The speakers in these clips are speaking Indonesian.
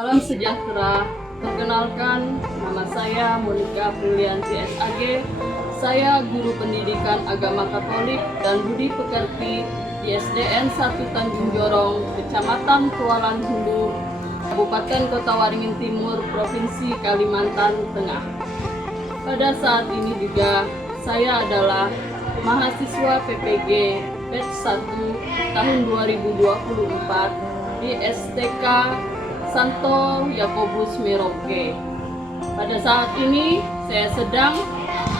Salam sejahtera. Perkenalkan, nama saya Monika Aprilianti SAG. Saya guru pendidikan agama Katolik dan budi pekerti di SDN 1 Tanjung Jorong, Kecamatan Kualan Hulu, Kabupaten Kota Waringin Timur, Provinsi Kalimantan Tengah. Pada saat ini juga saya adalah mahasiswa PPG batch 1 tahun 2024 di STK Santo Yakobus Merauke. Pada saat ini saya sedang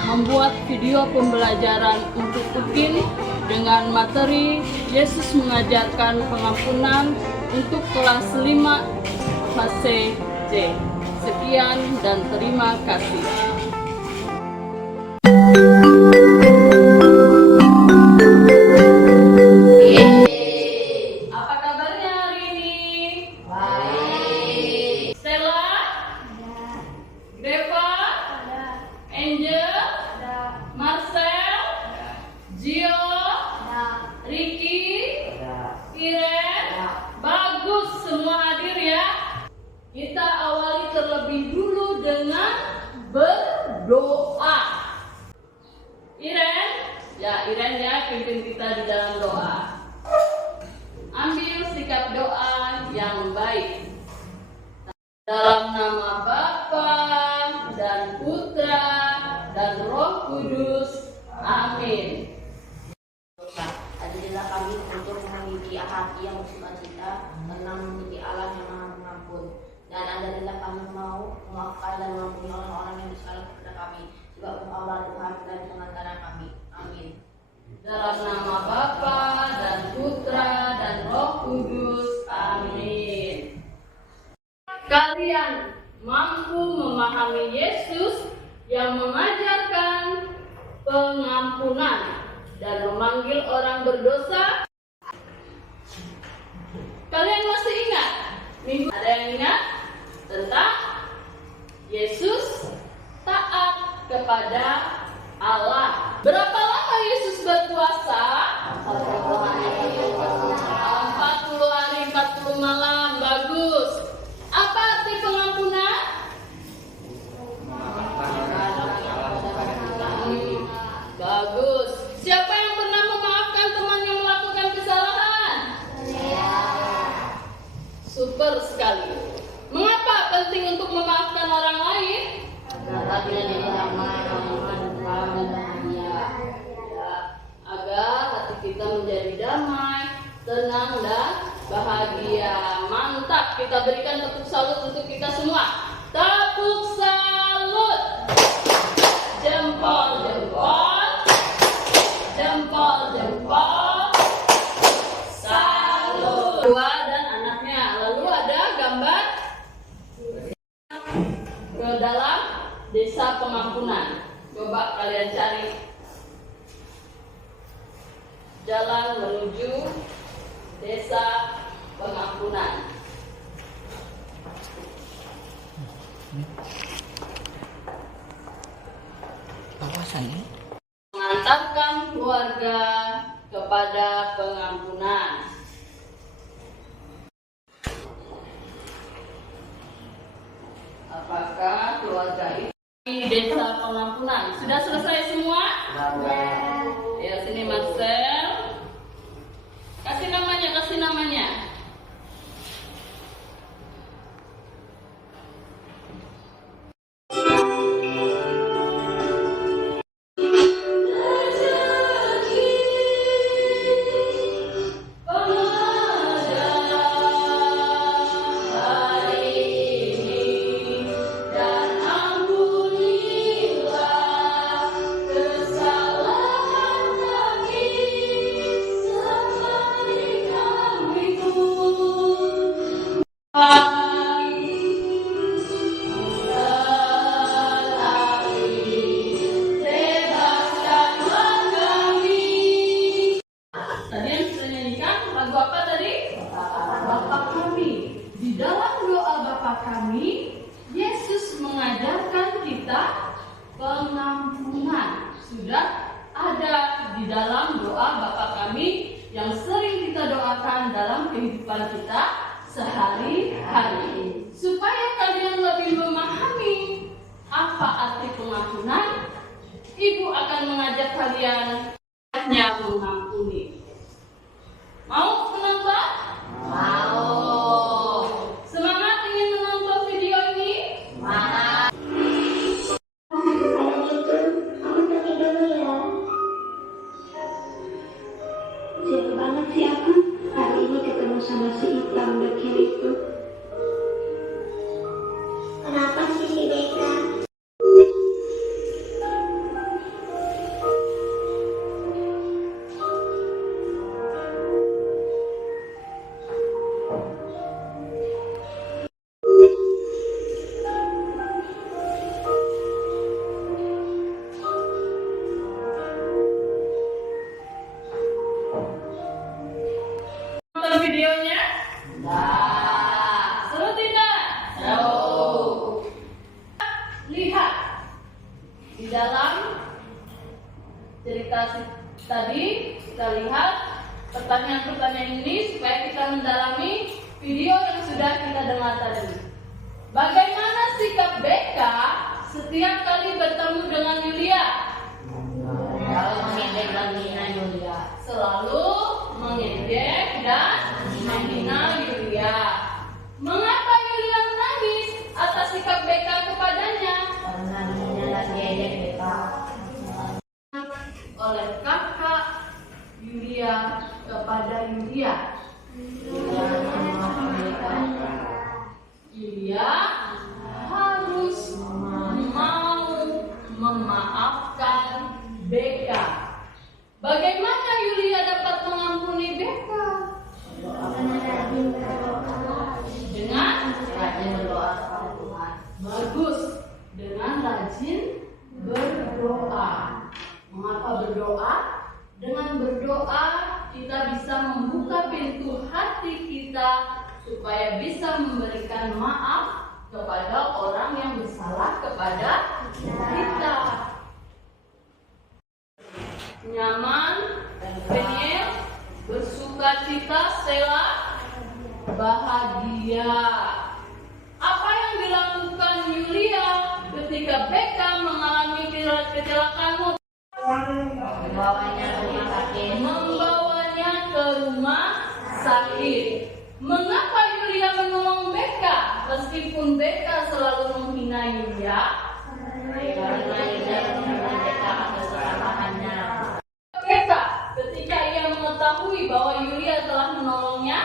membuat video pembelajaran untuk UKIN dengan materi Yesus mengajarkan pengampunan untuk kelas 5 fase C. Sekian dan terima kasih. Angel, Marcel, Gio, Ricky, Iren, bagus semua hadir ya. Kita awali terlebih dulu dengan berdoa. Iren ya pimpin kita di dalam doa. Ambil sikap doa yang baik. Dalam nama Bapa dan Putra dan Roh Kudus. Amin. Ajarilah kami untuk memiliki hati yang bersukacita karena memiliki Allah yang Maha Pengampun, dan ajarilah kami mau memaafkan dan mengampuni orang-orang yang bersalah kepada kami, sebab Allah Tuhan dan pengantara kami. Amin. Dalam nama Bapa dan Putra dan Roh Kudus. Amin. Kalian mampu memahami Yesus yang mengajarkan pengampunan dan memanggil orang berdosa. Kalian masih ingat? Ada yang ingat tentang Yesus taat kepada Allah. Berapa lama Yesus berpuasa? 40 hari 40 malam. Bagus. Apa arti pengampunan? Bagus. Siapa yang pernah memaafkan teman yang melakukan kesalahan? Super sekali. Mengapa penting untuk memaafkan orang lain? Agar tidak damai, Agar hati kita menjadi damai, tenang dan bahagia. Mantap, kita berikan tepuk salut untuk kita semua. Tepuk salut. Jempol, jempol. Jempol, jempol. Salut. Tua dan anaknya. Lalu ada gambar ke dalam desa pengampunan. Coba kalian cari jalan menuju desa pengampunan. Mengantarkan keluarga kepada pengampunan. Apakah keluarga ini di desa pengampunan? Sudah selesai semua? Ya, sini Marcel. Kasih namanya. Pengampunan sudah ada di dalam doa Bapa Kami yang sering kita doakan dalam kehidupan kita sehari-hari. Supaya kalian lebih memahami apa arti pengampunan, Ibu akan mengajak kalian hanya mengampuni. Mau penonton? Mau. Semangat ingin menonton video ini? Semangat. Kalau gitu, aku pergi dulu ya. Siapa banget sih aku hari ini ketemu sama si hitam dekil itu. Kenapa sih si Beka? Nonton videonya? Dah. Seru tidak? Seru. Lihat di dalam cerita tadi, kita lihat pertanyaan-pertanyaan ini supaya kita mendalami video yang sudah kita dengar tadi. Bagaimana sikap Beka setiap kali bertemu dengan Yulia? Kalau mengejek dan menghina Yulia. Selalu mengejek dan menghina Yulia. Mengapa Yulia menangis atas sikap Beka kepadanya? Karena menghina dan mengejek Beka. Oleh kakak Yulia kepada Yulia. Yulia harus mau memaafkan Beka. Bagaimana Yulia dapat mengampuni Beka? Dengan Rajin berdoa kepada Tuhan. bagus, dengan rajin berdoa. Mengapa berdoa? Dengan berdoa kita bisa membuka pintu hati kita supaya bisa memberikan maaf kepada orang yang bersalah kepada kita. Nyaman, Daniel, bersuka cita, Stella, bahagia. Apa yang dilakukan Yulia ketika Beka mengalami kecelakaan? Membawanya ke rumah sakit. Membawanya ke rumah sakit. Mengapa Yulia menolong Beka meskipun Beka selalu menghina Yulia? Karena Yulia menghina Beka atas kesalahannya. Beka ketika ia mengetahui bahwa Yulia telah menolongnya,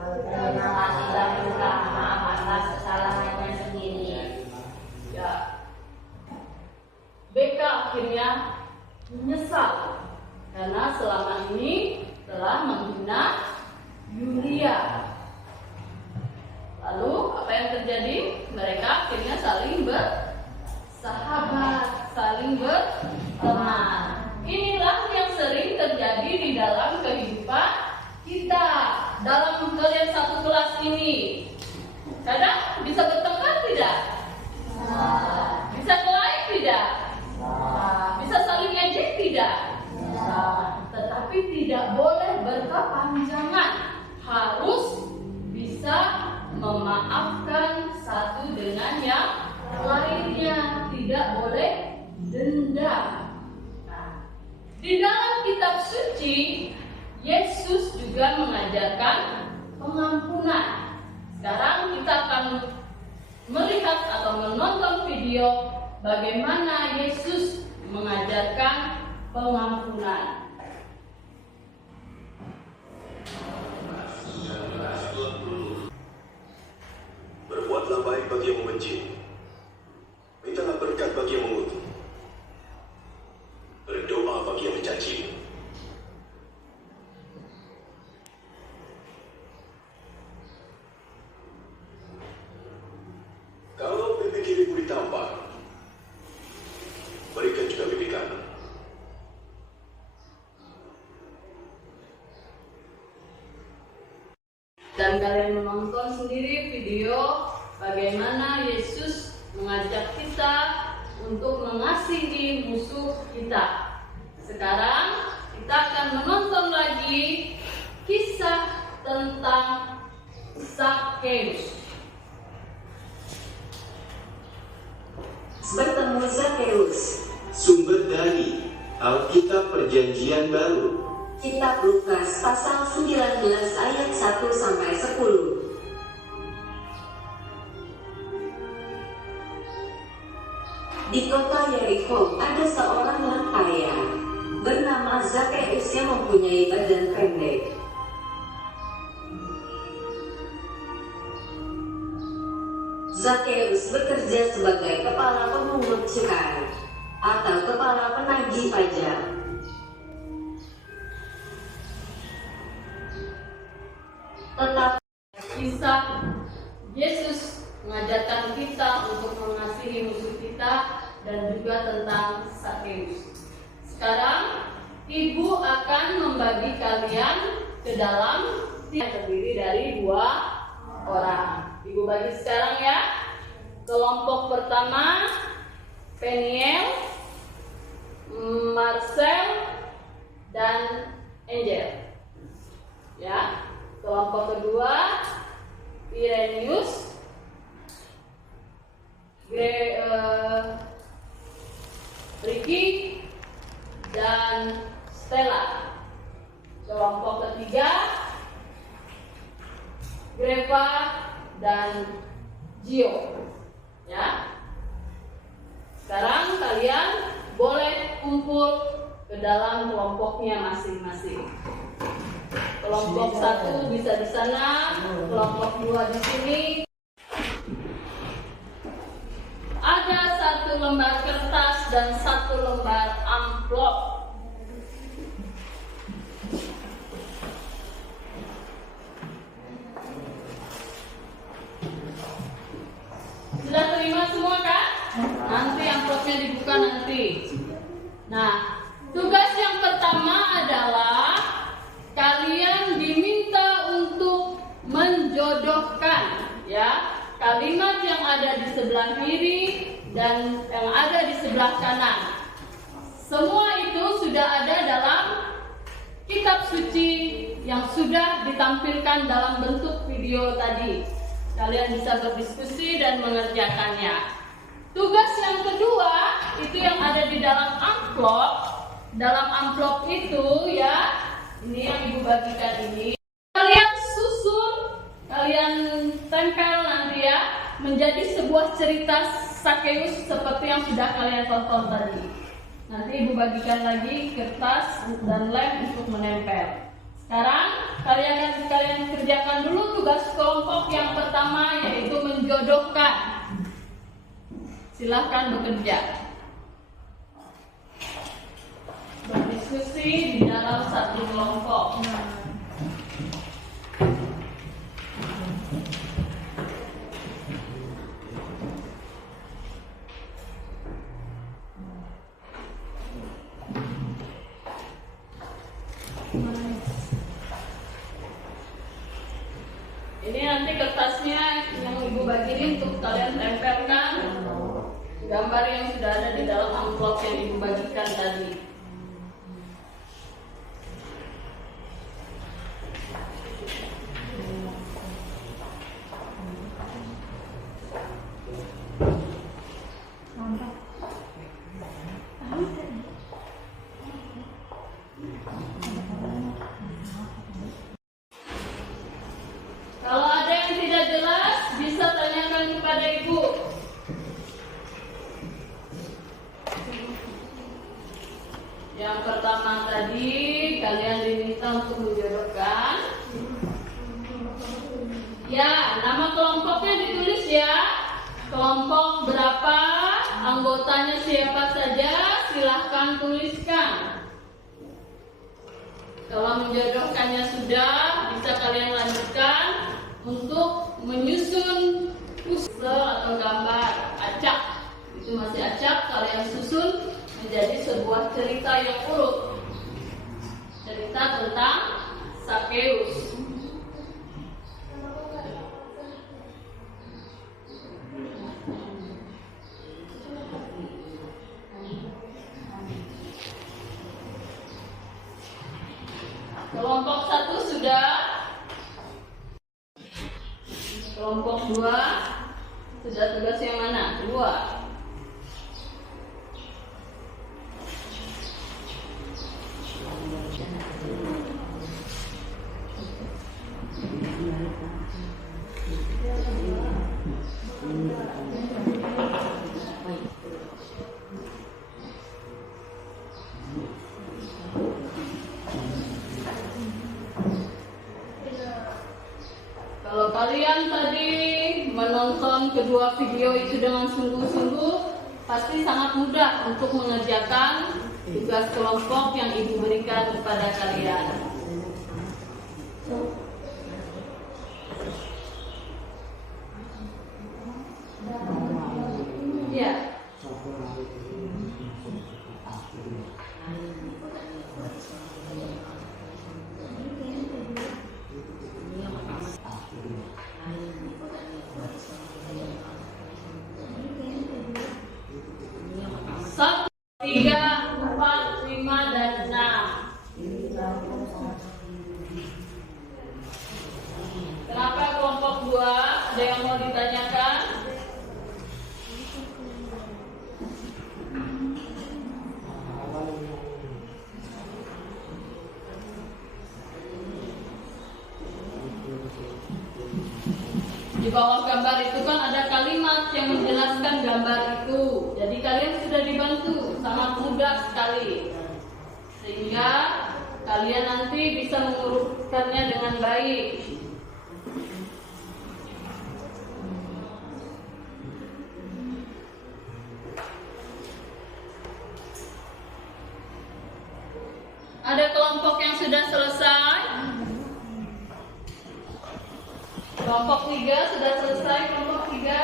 Berterima kasih dan minta maaf atas kesalahannya sendiri. ya, Beka akhirnya menyesal karena selama ini telah menghina Yulia. Lalu apa yang terjadi? Mereka akhirnya saling bersahabat, saling berteman. Inilah yang sering terjadi di dalam kehidupan kita. Dalam kalian satu kelas ini, kadang bisa bertengkar tidak? Bisa kelahi tidak? Bisa saling ejek tidak? Tetapi tidak boleh berkepanjangan. Harus bisa memaafkan satu dengan yang lainnya. Tidak boleh dendam. Nah, di dalam kitab suci, Yesus juga mengajarkan pengampunan. Sekarang kita akan melihat atau menonton video bagaimana Yesus mengajarkan pengampunan. Berbuatlah baik bagi yang membenci. Mintalah berkat bagi yang mengutuk. Berdoa bagi yang mencaci. Kalau pipi kirimu ditampar, berikan juga pipi kanan. Dan kalian menonton sendiri video bagaimana Yesus mengajak kita untuk mengasihi musuh kita. Sekarang kita akan menonton lagi kisah tentang Zakheus. Perjanjian Baru. Kitab Lukas pasal 19 ayat 1-10. Di kota Yeriko ada seorang yang kaya bernama Zakeus yang mempunyai badan pendek. Zakeus bekerja sebagai kepala pemungut cukai atau kepala penagih pajak. Tetapi Kisah Yesus mengajarkan kita untuk mengasihi musuh kita dan juga tentang Zakeus. Sekarang Ibu akan membagi kalian ke dalam tim terdiri dari 2 orang. Ibu bagi sekarang ya. Kelompok pertama Peniel, Marcel, dan Angel. Ya. Kelompok kedua Irenius, Ricky, dan Stella. Kelompok ketiga Greva dan Gio. Ya. Sekarang kalian boleh kumpul ke dalam kelompoknya masing-masing. Kelompok 1 bisa di sana, kelompok 2 di sini. Ada 1 lembar kertas dan 1 lembar amplop. Sudah terima semua kan? Nanti amplopnya dibuka nanti. Nah, tugas yang pertama adalah kalian diminta untuk menjodohkan ya kalimat yang ada di sebelah kiri dan yang ada di sebelah kanan. Semua itu sudah ada dalam kitab suci yang sudah ditampilkan dalam bentuk video tadi. Kalian bisa berdiskusi dan mengerjakannya. Tugas yang kedua itu yang ada di dalam amplop. Dalam amplop itu ya, ini yang Ibu bagikan ini. Kalian susun, kalian tempel nanti ya menjadi sebuah cerita Zakeus seperti yang sudah kalian tonton tadi. Nanti Ibu bagikan lagi kertas dan lem untuk menempel. Sekarang kalian kerjakan dulu tugas kelompok yang pertama, yaitu menjodohkan. Silahkan bekerja. Berdiskusi di dalam satu kelompok. Ini nanti kertasnya yang Ibu bagi ini untuk kalian tempelkan gambar yang sudah ada di dalam amplop yang Ibu bagikan tadi. Kalau ada yang tidak jelas, bisa tanyakan kepada Ibu. Yang pertama tadi, kalian diminta untuk menjodohkan. Ya, nama kelompoknya ditulis ya. Kelompok berapa, anggotanya siapa saja, silahkan tuliskan. Kalau menjodohkannya sudah, bisa kalian lanjutkan untuk menyusun puzzle atau gambar acak. Itu masih acak, kalian susun menjadi sebuah cerita yang urut. Cerita tentang Zakeus. Kelompok 1 sudah. Kelompok 2 sudah tugas yang mana? 2. menonton kedua video itu dengan sungguh-sungguh, pasti sangat mudah untuk mengerjakan tugas kelompok yang Ibu berikan kepada kalian. Ya. Satu, 3, 4, 5, dan 6. Kenapa kelompok 2? Ada yang mau ditanyakan? Di bawah gambar itu kan ada kalimat yang menjelaskan gambar itu. Jadi kalian sudah dibantu, sangat mudah sekali. Sehingga kalian nanti bisa mengurutkannya dengan baik. Ada kelompok yang sudah selesai? Kelompok 3 sudah selesai, kelompok 3.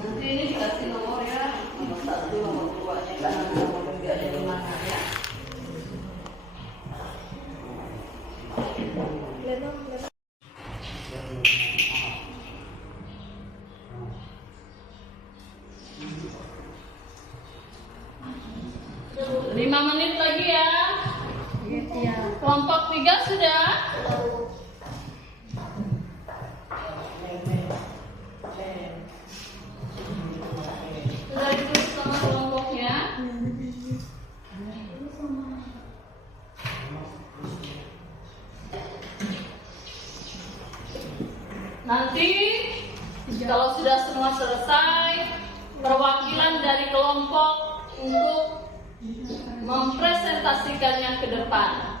Nanti ini dikasih nomor ya, nomor 1, nomor 2-nya kan ada nomor 3 ada di mana ya. Lima menit lagi ya. Kelompok 3 sudah. Sudah ditulis sama kelompoknya. Nanti kalau sudah semua selesai, perwakilan dari kelompok untuk mempresentasikannya ke depan.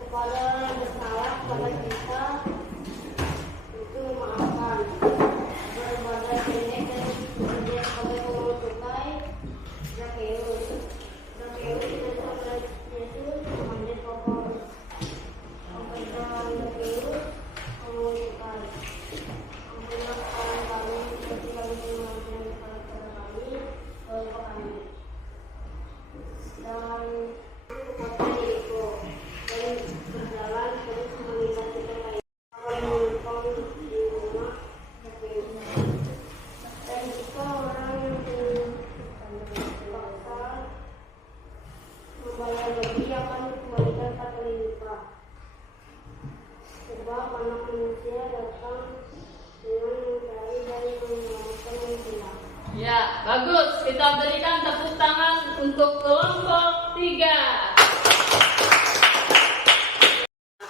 Kepada yang bersalah kepada kita itu memaafkan, berbagai pendek dan bekerja kepada pengurus tukai Zakheus tidak kepada Yesus memanjat pokok kepada Zakheus pengurus tukai. Ampunilah kesalahan kami seperti kami mengampuni kepada kami kepada kami. Dan kekuatan Yeriko dan berjalan terus mengingati kekayaan menumpang di rumah Zakheus. Dan jika orang yang terpaksa membayar lebih akan dikembalikan 4 kali lipat. Sebab Anak Manusia datang dengan mencari dan menyelamatkan yang hilang. Ya, bagus. Kita berikan tepuk tangan untuk kelompok 3.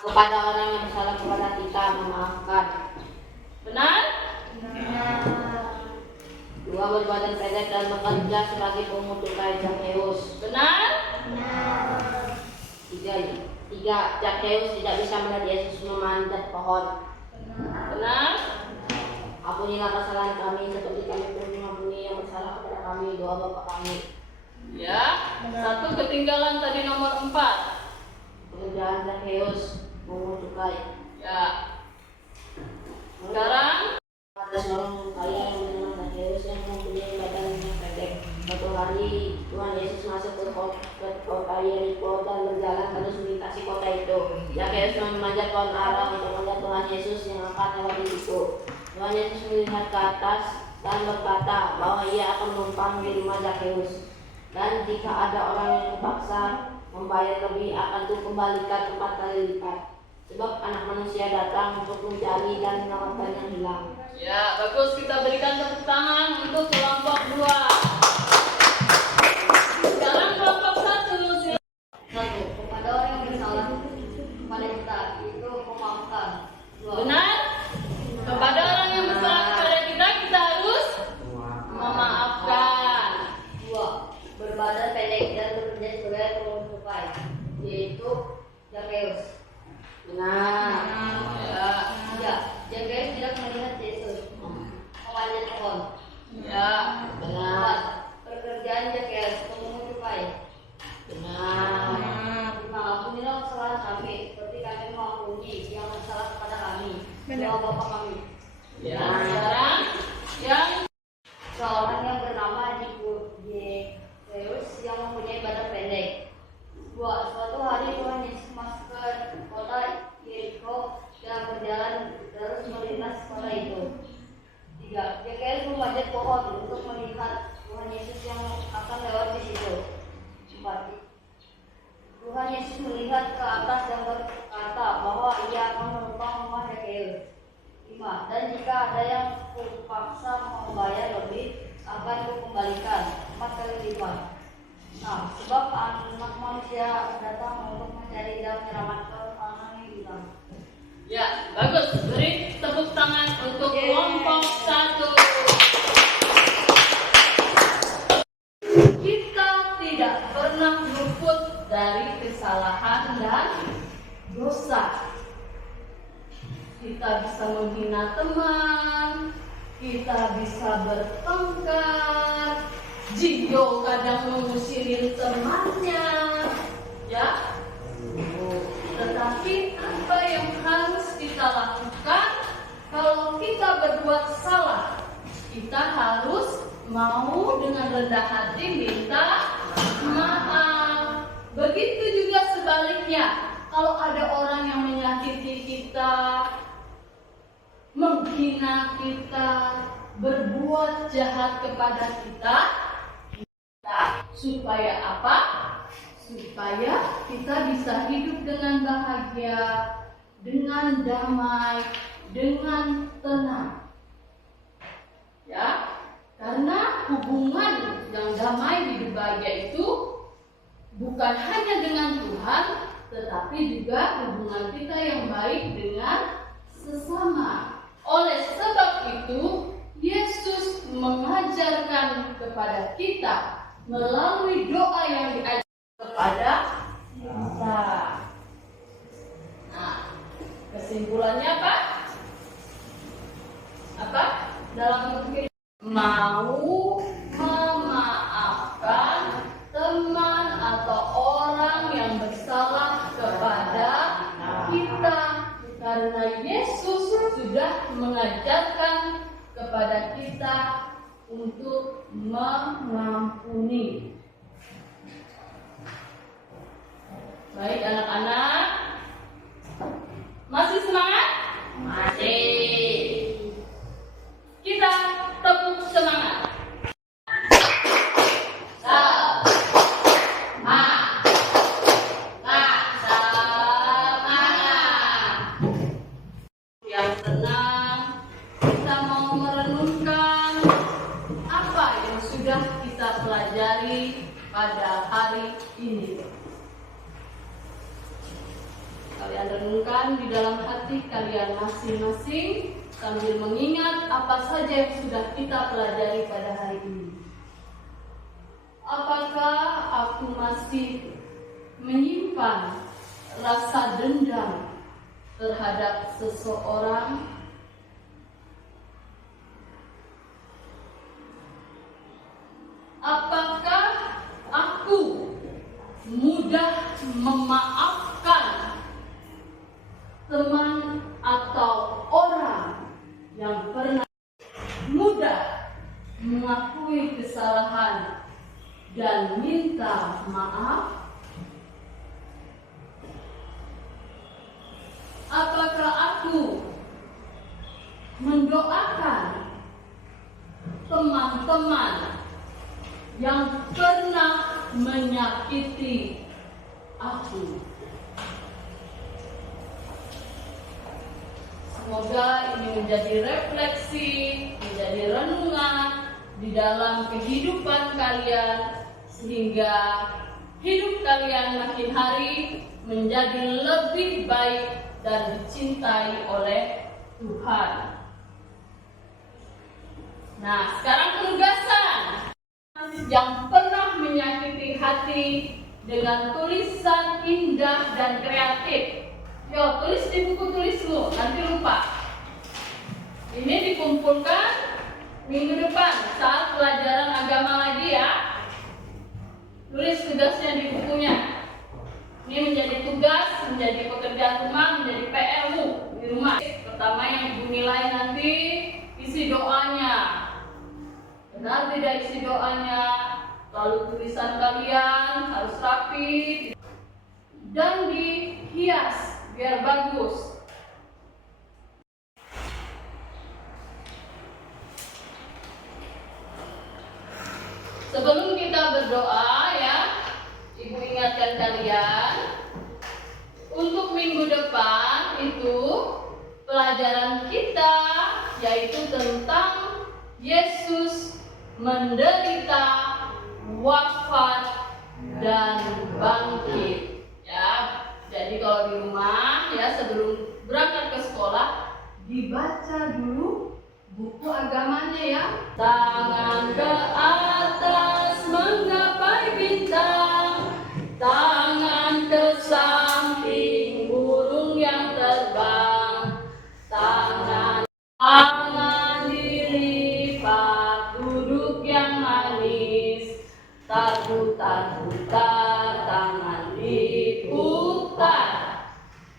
Kepada orang yang bersalah kepada kita memaafkan. Benar? 2, berbadan pendek dan bekerja sebagai pemungut tukai Zakheus. Benar? 3, Zakheus tidak bisa melihat Yesus memanjat pohon. Benar? Ampunilah kesalahan kami seperti kami pun mengampuni yang bersalah kepada kami, doa Bapa kami. Ya. 1 ketinggalan tadi nomor 4. Pekerjaan Zakheus pemungut tukai. Ya. Sekarang Ada seorang kaya yang bernama Zakheus yang mempunyai badan yang pendek. Suatu hari Tuhan Yesus masuk ke kota Yeriko dan berjalan terus melintasi kota itu. Zakheus memanjat pohon ara untuk melihat Tuhan Yesus yang akan lewat di situ. Tuhan Yesus melihat ke atas dan berkata bahwa ia akan menumpang di rumah Zakheus. Dan jika ada orang yang terpaksa membayar lebih akan dikembalikan 4 kali lipat. Sebab Anak Manusia datang untuk mencari dan menyelamatkan yang hilang. ya, bagus. Kita berikan tepuk tangan untuk kelompok 2. iPhone. Ya, benar. Pekerjaan Jekel pengungut cukai. Benar. Ampunilah kesalahan kami, seperti kami mengampuni yang bersalah kepada kami. Doa Bapa kami. Ya, sekarang yang Seorang yang bernama Dikeus yang mempunyai badan pendek. Suatu hari Tuhan Yesus masuk ke kota Yeriko dan berjalan terus melintas kota itu. 3. Dikeus memanjat pohon untuk melihat Tuhan Yesus yang akan lewat di situ. 4. Tuhan Yesus melihat ke atas dan berkata bahwa ia akan menumpang rumah Dikeus. 5. Dan jika ada yang kupaksa membayar lebih, akan kukembalikan 4 kali lipat. Nah, sebab anak manusia datang untuk mencari dan menyelamatkan orang yang hilang. ya, bagus. Beri tepuk tangan untuk kelompok 1. Kita tidak pernah luput dari kesalahan dan dosa. Kita bisa menghina teman, kita bisa bertengkar, Jigo kadang mengusirin temannya, ya. Tetapi apa yang harus kita lakukan kalau kita berbuat salah? Kita harus mau dengan rendah hati minta maaf. Begitu juga sebaliknya, kalau ada orang yang menyakiti kita, menghina kita, berbuat jahat kepada kita, supaya apa? Supaya kita bisa hidup dengan bahagia, dengan damai, dengan tenang. Ya, karena hubungan yang damai, hidup bahagia itu bukan hanya dengan Tuhan, tetapi juga hubungan kita yang baik dengan sesama. Oleh sebab itu, Yesus mengajarkan kepada kita melalui doa yang diajarkan kepada kita. Nah, kesimpulannya apa? Apa? Dalam mau memaafkan teman atau orang yang bersalah kepada kita, karena Yesus sudah mengajarkan kepada kita untuk mengampuni. Baik anak-anak, masih semangat? Masih. Kita tepuk semangat. Yang tenang, kita mau merenungkan apa yang sudah kita pelajari pada hari ini. Kalian renungkan di dalam hati kalian masing-masing sambil mengingat apa saja yang sudah kita pelajari pada hari ini. Apakah aku masih menyimpan rasa dendam terhadap seseorang? Apakah aku mudah memaafkan teman atau orang yang pernah mudah mengakui kesalahan dan minta maaf? Apakah aku mendoakan teman-teman yang pernah menyakiti aku? Semoga ini menjadi refleksi, menjadi renungan di dalam kehidupan kalian, sehingga hidup kalian makin hari menjadi lebih baik dan dicintai oleh Tuhan. Nah, sekarang penugasan yang pernah menyakiti hati dengan tulisan indah dan kreatif. Yo, tulis di buku tulismu, nanti lupa. Ini dikumpulkan minggu depan saat pelajaran agama lagi ya. Tulis tugasnya di bukunya. Ini menjadi tugas, menjadi pekerjaan rumah, menjadi PR-mu di rumah. Pertama yang ibu nilai nanti isi doanya. Benar tidak isi doanya? Lalu tulisan kalian harus rapi dan dihias biar bagus. Sebelum kita berdoa ya, ibu ingatkan kalian untuk minggu depan itu pelajaran kita yaitu tentang Yesus menderita, wafat, dan bangkit. Ya, jadi kalau di rumah ya sebelum berangkat ke sekolah dibaca dulu buku agamanya ya. Tangan ke atas menggapai bintang, tangan ke samping burung yang terbang, tangan dilipat duduk yang manis, putar-putar tangan diputar,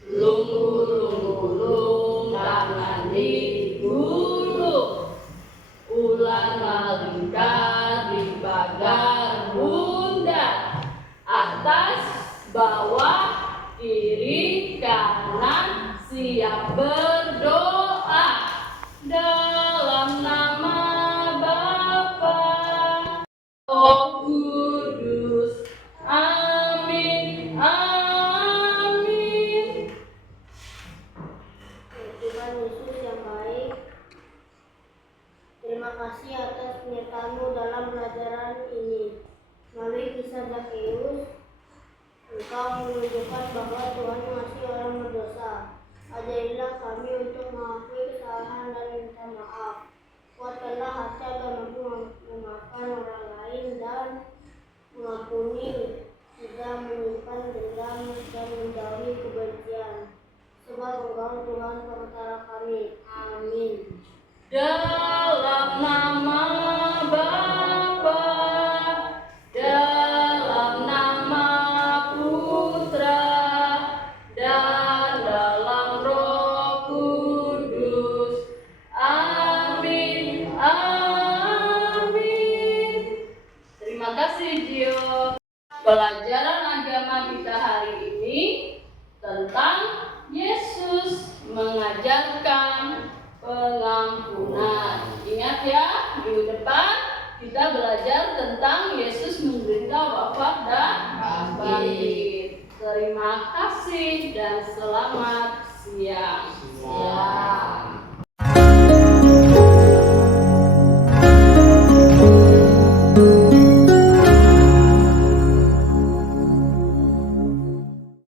lunggu-lunggu tangan digulung, ular melingkar di pagar bundar, atas bawah kiri kanan siap berdoa dalam nama Bapa, Roh Kudus. Amin. Amin. Tuhan Yesus yang baik, terima kasih atas penyertaan-Mu dalam pelajaran ini. Melalui kisah Zakheus, Engkau menunjukkan bahwa Tuhan mengasihi orang berdosa. Ajarilah kami untuk mengakui kesalahan dan minta maaf. Kuatkanlah hati agar mampu memaafkan orang lain dan mengampuni, tidak menyimpan dendam dan menjauhi kebencian. Sebab Engkau Tuhan perantara kami. Amin. Dalam nama Bapa, dalam nama Putra, dan dalam Roh Kudus. Amin. Amin. Terima kasih Gio. Pelajaran agama kita hari ini tentang Yesus mengajarkan pengampunan. Ingat ya, minggu depan kita belajar tentang Yesus menderita, wafat, dan bangkit. Terima kasih dan selamat siang.